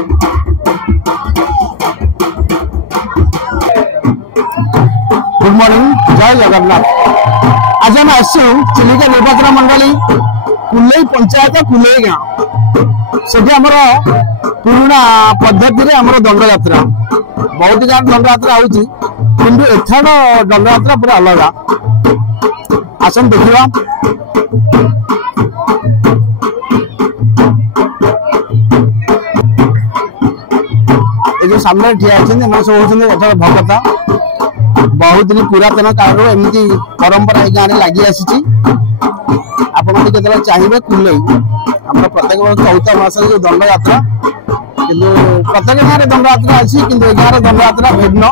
Good morning, जय जगन्नाथ। आज हम आसु चिलिका निर्वाचन मंडली कुल्लई पंचायत कुल्लई गाँव से पुराणा पद्धति दंड यात्रा बहुत गाँव दंड यात्रा होती एथर दंड यात्रा पूरा अलग। आसन देखा जो सामने ठिया सब होती भगत बहुत दिन पुरातन काल एमती परंपरा गाँव में लगी आसी। आपड़ चाहिए कुल्लई आम प्रत्येक वर्ष चौथ मास जो दंड यात्रा कि प्रत्येक गाँव में दंड यात्रा अच्छी कि गाँव दंड यात्रा भिन्न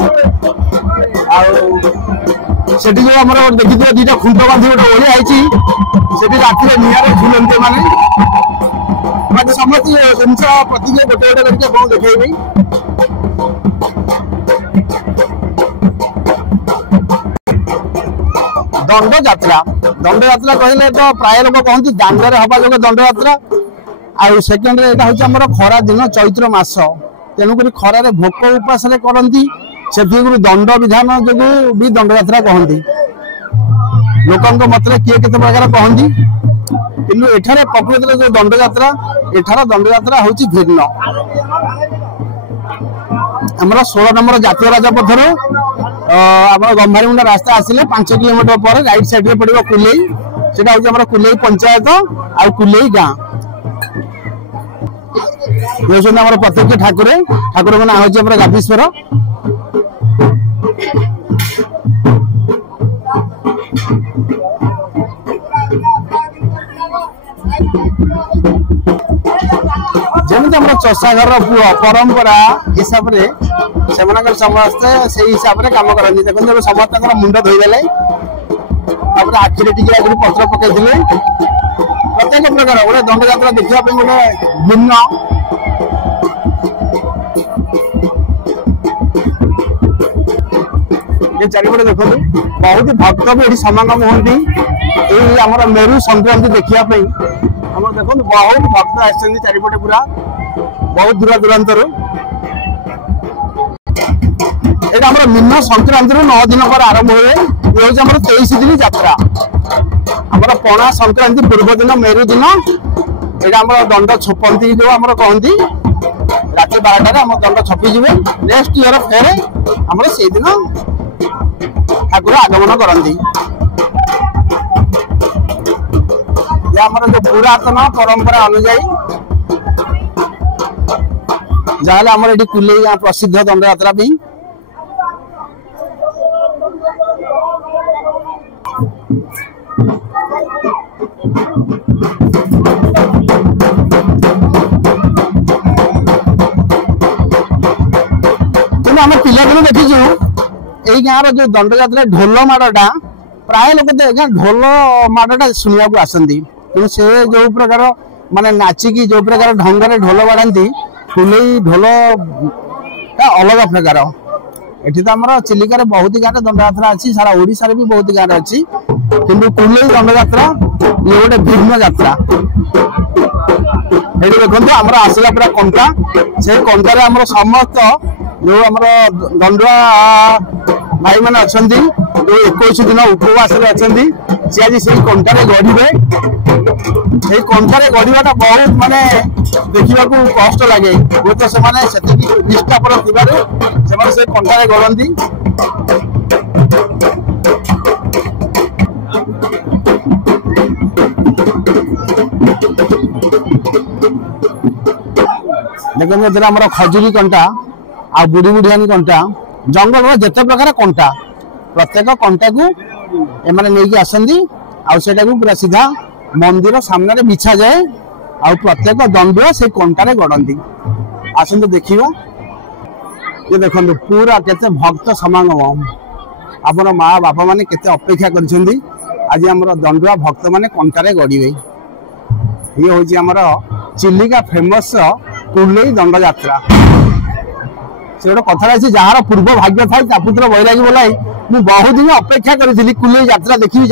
से जो आम देखिए दुटा खुंट बांधी गोटे ओढ़िया से रात निआरे झुलते मैंने समस्त जिनस प्रति गोटे गोटे करके देखेबी। दंड यात्रा कहले तो प्राय लोग कहते दांडे हवा जो दंड यात्रा आउ सेकेंड यहाँ खरा दिन चैत्र मास तेणुक खरार भोक उपास करती से दंड विधान जो भी दंड यात्रा कहती लोकों मत किए के प्रकार कहती कि एठार प्रकृति जो दंड यात्रा एठार दंड यात्रा हूँ भिन्न। आम 16 नंबर जातीय राजपथर गंभारीमुंडा रास्ता आसिले 5 किलोमीटर पर राइट साइड में पड़ो कुल्लई से कुल्लई पंचायत आ कुल्लई गाँव ये प्रत्यक्ष ठाकुर ठाकुर ना हूँ गाधीश्वर। जमी चषा घर पुआ परंपरा हिसाब से समस्ते से हिसाब से कम करते देखते समस्त मुंड धोईदे आखिरी टी पत्र पकई प्रत्येक प्रकार गोटे दंड यात्रा देखा गोटे भिन्न। ये चारिपटे देखो बहुत भक्त भी ये समागम होती मेरु संक्रांति देखापी देखो बहुत भक्त आसपटे पूरा बहुत दूर दूरांतर ये मीन संक्रांति 9 दिन पर आरंभ हुए। ये 23 दिन यात्रा पणा संक्रांति पूर्व दिन मेरु दिन यहाँ दंड छपंती जो कहती रात 12 दंड छपी जी नेक्स्ट ईयर फेर आम से दिन ठाकुर आगमन करती। जो पुरातन परंपरा अनुजाई जहाँ आम ये कुल्लई गाँव प्रसिद्ध दंड यात्रा आम पिला दिन देखीचु यही गाँव जो दंड यात्रा ढोल माड़टा प्राय लोग तो ढोल माड़टा शुणा आसती कि से जो प्रकार माने नाचिकी जो प्रकार ढंगर ढोल बाढ़ती कुल्लई ढोल अलग प्रकार एटी तो आम चिलिकार बहुत गाँव दंड यात्रा अच्छी सारा ओडिशा भी बहुत गाँव अच्छी किंतु कुल्लई दंड यात्रा ये गोटे भिन्न यात्रा। ये देखो आम आसला पूरा कंटा से कंटार आम समस्त जो आम दंडुआ भाई मैंने अच्छा जो 21 दिन उपवास अच्छा सी आज से कंटारे गढ़े से कंटारे गढ़ाटा बहुत माने देखा कष्ट लगे बहुत से निष्ठापर से कंटारे गढ़ती। देखते आम खजुरी कंटा आ बुढ़ी बुढ़ियानी कंटा जंगल जिते प्रकार कंटा प्रत्येक कंटा को एमाने नहीं आसती आटा को पूरा सीधा मंदिर सामने बिछा जाए आ प्रत्येक दंडुआ से कंटारे गढ़ती। आसतु देखा ये देखो पूरा केते भक्त समागम आपन माँ बापा माने केते अपेक्षा कर आज आम दंडुआ भक्त माने कंटारे गढ़े। ये हूँ आमर चिलिका फेमस कुल्लई दंड यात्रा से गोटे कथा अच्छी जार पूर्व भाग्य था पुत्र बैरागी बोलाई मुझे बहुत दिन अपेक्षा करी कुल्लई यात्रा देखी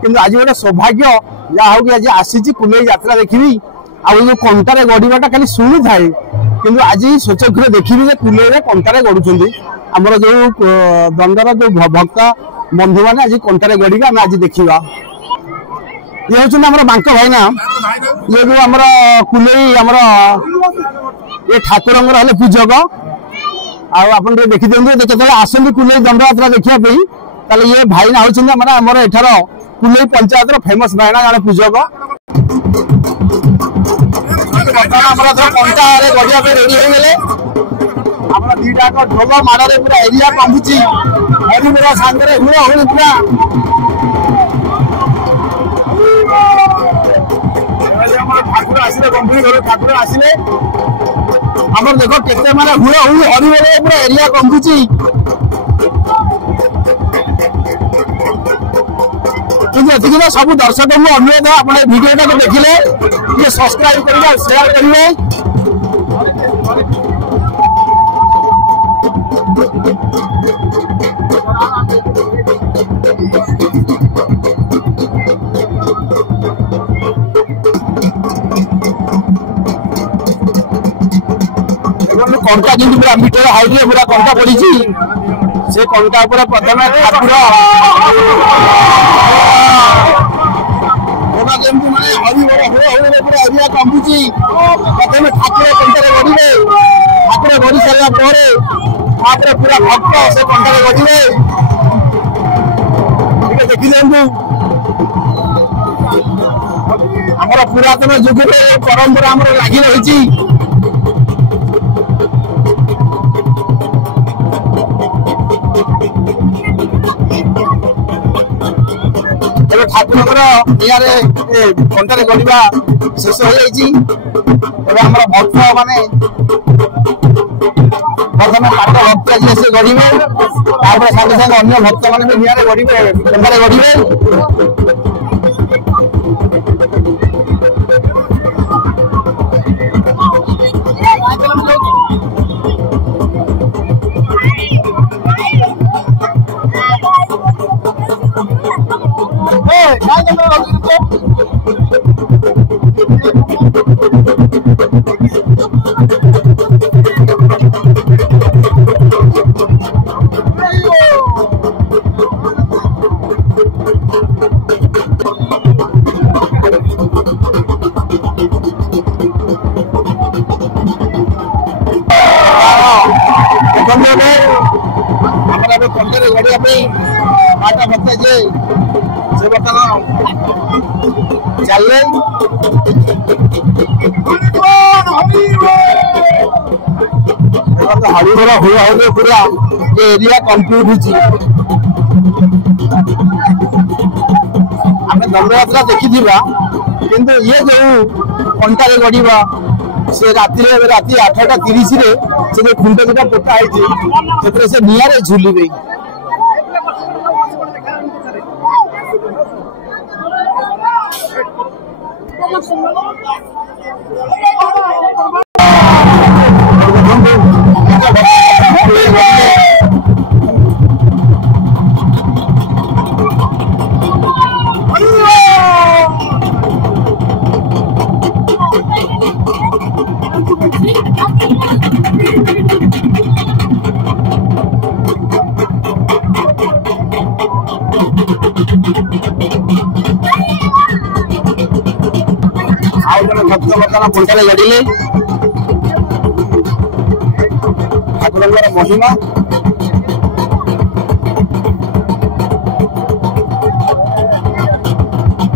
कि आज गोटे सौभाग्य जहाँ कि आज आसी कुल्लई यात्रा देखी आ कंटारे गढ़ाटा खाली शुणी थाए କିନ୍ତୁ ଆଜି ସ୍ୱଚକ୍ଷୁରେ ଦେଖିବି ଯେ କୁଲେଇରେ କଣ୍ଟାରେ ଗଡୁଛନ୍ତି ଆମର ଯୋଉ ଦଣ୍ଡର ଯୋଉ ଭକ୍ତ ବନ୍ଧୁ ମାନେ ଆଜି କଣ୍ଟାରେ ଗଡିବେ ଆମେ ଆଜି ଦେଖିବା। ଇଏ ହଉଛନ୍ତି ଆମର ବାଙ୍କ ଭାଇନା, ଇଏ ଯୋଉ ଆମର କୁଲେଇ ଆମର ଏ ଠାକୁରଙ୍କର ହେଲେ ପୂଜକ। ଆଉ ଆପଣ ଟିକେ ଦେଖିଦିଅନ୍ତୁ କେତେବେଳେ ଆସନ୍ତି କୁଲେଇ ଦଣ୍ଡଯାତ୍ରା ଦେଖିବା ପାଇଁ, ତାହେଲେ ଇଏ ଭାଇନା ହଉଛନ୍ତି ଆମର ଏଠାର କୁଲେଇ ପଞ୍ଚାୟତର ଫେମସ ଭାଇନା ଜଣେ ପୂଜକ। ଆମର କଣ୍ଟାରେ ଗଡ଼ିବା ପାଇଁ ରେଡି ହେଇଗଲେ। ଆମର ଦିଟାକ ଢୋଲ ମାଡ଼ରେ ପୁରା ଏରିଆ କମ୍ବୁଛି, ହରିପୁରା ସାଙ୍ଗରେ ହୁଳ ହୁଳି ପୁରା ଠାକୁର ଆସିଲେ ଗମ୍ଭୀର ଘର ଠାକୁର ଆସିଲେ ଆମର ଦେଖ କେତେ ମାନେ ହୁଳ ହୁଳି ହରିବୋଲ ପୁରା ଏରିଆ କମ୍ବୁଛି। କିନ୍ତୁ ଏତିକି ସବୁ ଦର୍ଶକଙ୍କୁ ଅନୁରୋଧ ଆପଣ ଏ ଭିଡିଓଟାକୁ ଦେଖିଲେ ଟିକେ ସବସ୍କ୍ରାଇବ କରିବେ, ସେୟାର କରିବେ। कंटा जी पूरा मीटर हाइट रे पूरा कंटा पड़ी से कंटा पूरा प्रथम ठाकुर माने हरि बड़ हो पूरा एरिया कंबुची प्रथम ठाकुर कंटारे गड़िबे ठाकुर गड़ी सारा पूरा भक्त से कंटारे गड़िबे देखी दिखाँ आमर पुरातन जुग परंपरा आम लगी रही। ठाकुर निरे कंटारे गड़िया शेष हो भक्त माने प्रथम पाट भक्त आज से गड़े सागे सागे अन्य भक्त मैंने भी निरे गड़े कंटारे गड़े। कंटारे गड़िया पाटा भत्ता जे से बर्तमान चले हरिभर हुआ पूरा ये एरिया कंप्लीट होची। आम दंडयात्रा देखी किंतु ये जो कंटारे गड़िया से राति 8:30 से जो खुंट जो पोता है से निआरे झुलिबे भक्त बर्तमान कंटारे गड़िले ठाकुर महिमा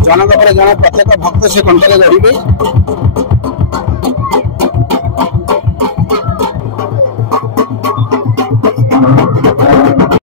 जनक पर जन प्रत्येक भक्त से कंटारे गड़े।